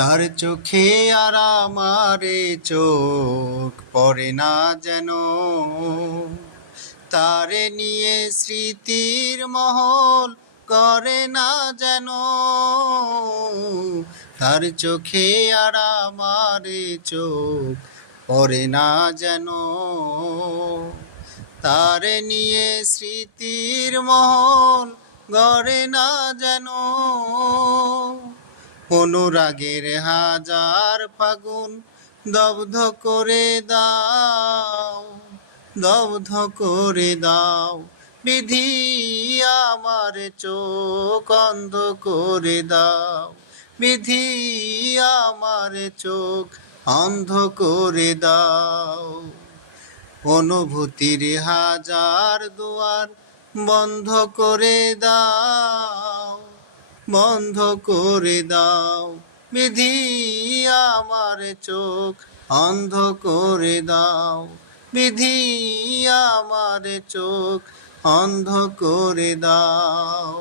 তার চোখে আর আমারে চোখ পড়ে না যেন, তারে নিয়ে স্মৃতির মহল করে না যেন। তার চোখে আর আমারে চোখ পড়ে না যেন, তারে নিয়ে স্মৃতির মহল গড়ে না যেন। অনুরাগের হাজার ফাগুন দগ্ধ করে দাও, দগ্ধ করে দাও বিধি, আমার চোখ অন্ধ করে দাও বিধি, আমার চোখ অন্ধ করে দাও। অনুভূতির হাজার দুয়ার বন্ধ করে দাও, বন্ধ করে দাও বিধি, আমার চোখ অন্ধ করে দাও বিধি, আমার চোখ অন্ধ করে দাও।